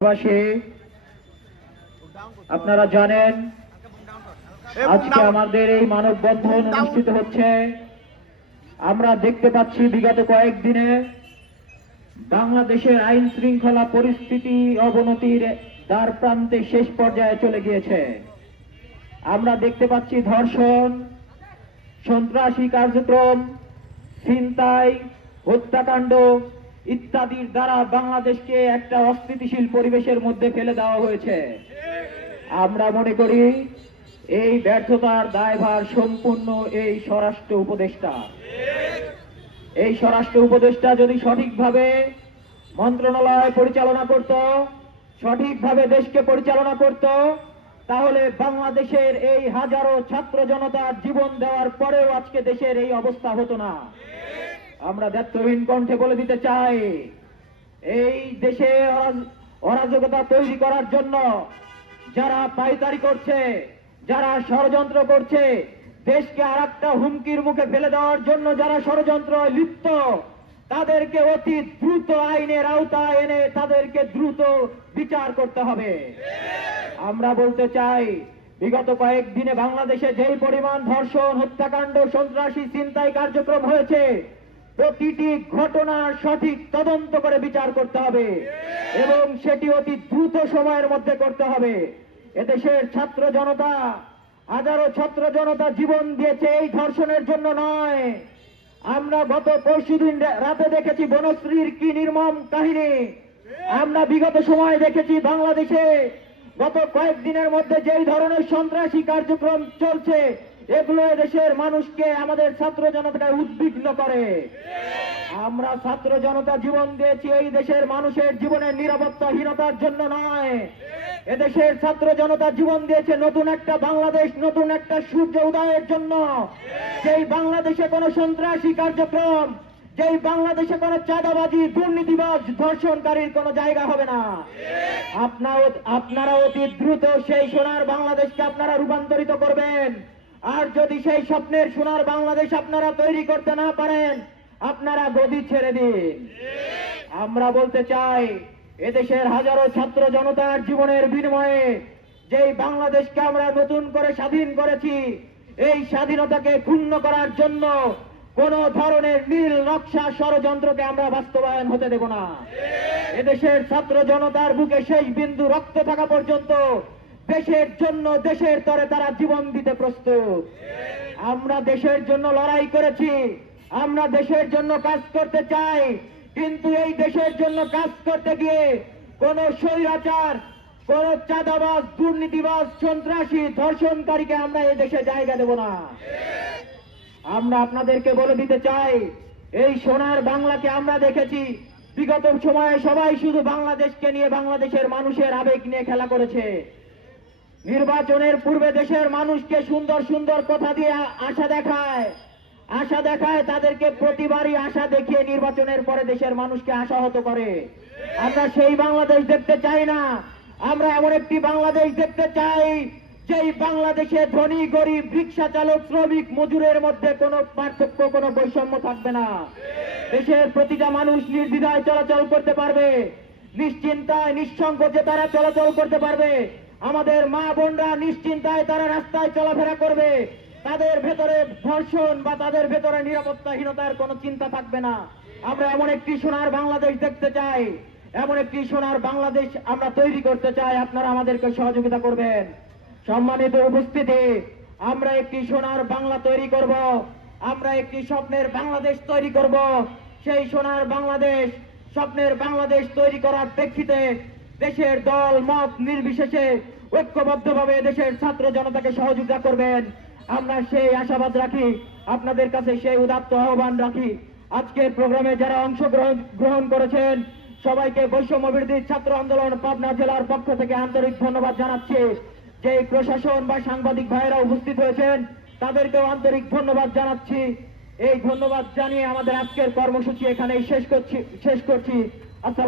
বাসী আপনারা জানেন আজকে আমাদের এই মানববন্ধন অনুষ্ঠিত হচ্ছে। আমরা দেখতে পাচ্ছি বিগত কয়েকদিনে বাংলাদেশের আইন শৃঙ্খলা পরিস্থিতি অবনতির দ্বার প্রান্তে শেষ পর্যায়ে চলে গিয়েছে। আমরা দেখতে পাচ্ছি ধর্ষণ, সন্ত্রাসী কার্যক্রম, ছিনতাই, হত্যাকাণ্ড ইত্যাদির দ্বারা বাংলাদেশকে একটা অস্থিতিশীল পরিবেশের মধ্যে ফেলে দেওয়া হয়েছে। আমরা মনে করি এই ব্যর্থতার দায়ভার সম্পূর্ণ এই স্বরাষ্ট্র উপদেষ্টা যদি সঠিকভাবে মন্ত্রণালয় পরিচালনা করত, সঠিকভাবে দেশকে পরিচালনা করত, তাহলে বাংলাদেশের এই হাজারো ছাত্র জনতার জীবন দেওয়ার পরেও আজকে দেশের এই অবস্থা হতো না। আমরা দায়িত্বহীন কণ্ঠে বলে দিতে চাই, এই দেশে অরাজকতা তৈরি করার জন্য যারা পায়তারি করছে, যারা ষড়যন্ত্র করছে, দেশকে আরেকটা হুমকির মুখে ফেলে দেওয়ার জন্য যারা ষড়যন্ত্র লিপ্ত, তাদেরকে অতি দ্রুত আইনের আওতায় এনে তাদেরকে দ্রুত বিচার করতে হবে। আমরা বলতে চাই, বিগত কয়েকদিনে বাংলাদেশে যেই পরিমাণ ধর্ষণ, হত্যাকাণ্ড, সন্ত্রাসী ছিনতাই কার্যক্রম হয়েছে, প্রতিটি ঘটনার সঠিক তদন্ত করে বিচার করতে হবে এবং সেটি অতি দ্রুত সময়ের মধ্যে করতে হবে। এদেশের ছাত্র জনতা, হাজারো ছাত্র জনতা জীবন দিয়েছে এই ধর্ষণের জন্য নয়। আমরা গত পরশুদিন রাতে দেখেছি বনশ্রীর কি নির্মম কাহিনী। আমরা বিগত সময় দেখেছি বাংলাদেশে গত কয়েকদিনের মধ্যে যেই ধরনের সন্ত্রাসী কার্যক্রম চলছে, এগুলো দেশের মানুষকে, আমাদের ছাত্র জনতাকে উদ্বিগ্ন করে। আমরা ছাত্র জনতা জীবন দিয়েছি এই দেশের মানুষের জীবনের নিরাপত্তাহীনতার জন্য নয়। এদেশের ছাত্র জনতা জীবন দিয়েছে নতুন একটা বাংলাদেশ, নতুন একটা সূর্য উদয়ের জন্য, যেই বাংলাদেশে কোনো সন্ত্রাসী কার্যক্রম, যেই বাংলাদেশে কোনো চাঁদাবাজি, দুর্নীতিবাজ, ধর্ষণকারীর কোনো জায়গা হবে না। আপনারা অতি দ্রুত সেই সোনার বাংলাদেশকে আপনারা রূপান্তরিত করবেন। আর যদি সেই স্বপ্নের সোনার বাংলাদেশ আপনারা তৈরি করতে না পারেন, আপনারা গদি ছেড়ে দিন। আমরা বলতে চাই, এদেশের হাজারো ছাত্র জনতার জীবনের বিনিময়ে যেই বাংলাদেশকে আমরা নতুন করে স্বাধীন করেছি, এই স্বাধীনতাকে ক্ষুণ্ণ করার জন্য কোন ধরনের নীল নকশা ষড়যন্ত্রকে আমরা বাস্তবায়ন হতে দেব না। এদেশের ছাত্র জনতার বুকে শেষ বিন্দু রক্ত থাকা পর্যন্ত দেশের জন্য, দেশের তরে তারা জীবন দিতে প্রস্তুত। আমরা দেশের জন্য লড়াই করেছি, আমরা দেশের জন্য কাজ করতে চাই, কিন্তু এই দেশের জন্য কাজ করতে গিয়ে কোন স্বৈরাচার, কোন চাঁদাবাজ, দুর্নীতিবাজ, সন্ত্রাসী, ধর্ষণকারীকে আমরা এই দেশে জায়গা দেব না। আমরা আপনাদেরকে বলে দিতে চাই, এই সোনার বাংলাকে আমরা দেখেছি বিগত সময়ে সবাই শুধু বাংলাদেশকে নিয়ে, বাংলাদেশের মানুষের আবেগ নিয়ে খেলা করেছে। নির্বাচনের পূর্বে দেশের মানুষকে সুন্দর সুন্দর কথা দিয়ে আশা দেখায়, তাদেরকে প্রতিবারই আশা দেখিয়ে নির্বাচনের পরে দেশের মানুষকে আশাহত করে। আমরা সেই বাংলাদেশ দেখতে চাই না। আমরা এমন একটি বাংলাদেশ দেখতে চাই যেই বাংলাদেশে ধনী গরিব, রিক্সা চালক, শ্রমিক, মজুরের মধ্যে কোনো পার্থক্য, কোনো বৈষম্য থাকবে না। দেশের প্রতিটা মানুষ নির্দ্বিধায় চলাচল করতে পারবে, নিশ্চিন্তায় নিঃসংকোচে তারা চলাচল করতে পারবে। আমাদের মা বোনরা নিশ্চিন্তায় তারা রাস্তায় চলাফেরা করবে, তাদের ভেতরে ধর্ষণ বা তাদের ভেতরে নিরাপত্তাহীনতার কোনো চিন্তা থাকবে না। আমরা এমন একটি সোনার বাংলাদেশ দেখতে চাই, এমন একটি সোনার বাংলাদেশ আমরা তৈরি করতে চাই। আপনারা আমাদেরকে সহযোগিতা করবেন। সম্মানিত উপস্থিতি, আমরা একটি সোনার বাংলা তৈরি করব, আমরা একটি স্বপ্নের বাংলাদেশ তৈরি করব। সেই সোনার বাংলাদেশ, স্বপ্নের বাংলাদেশ তৈরি করার প্রেক্ষিতে দেশের দল মত নির্বিশেষে ঐক্যবদ্ধভাবে দেশের ছাত্র জনতাকে সহযোগিতা করবেন। আমরা সেই আশাবাদ রাখি, আপনাদের কাছে সেই উদাত্ত আহ্বান রাখি। আজকের প্রোগ্রামে যারা অংশগ্রহণ করেছেন সবাইকে বৈষম্য বিরোধী ছাত্র আন্দোলন পাবনা জেলার পক্ষ থেকে আন্তরিক ধন্যবাদ জানাচ্ছি। যে প্রশাসন বা সাংবাদিক ভাইয়েরা উপস্থিত হয়েছেন তাদেরকেও আন্তরিক ধন্যবাদ জানাচ্ছি। এই ধন্যবাদ জানিয়ে আমাদের আজকের কর্মসূচি এখানেই শেষ করছি। আসসালাম।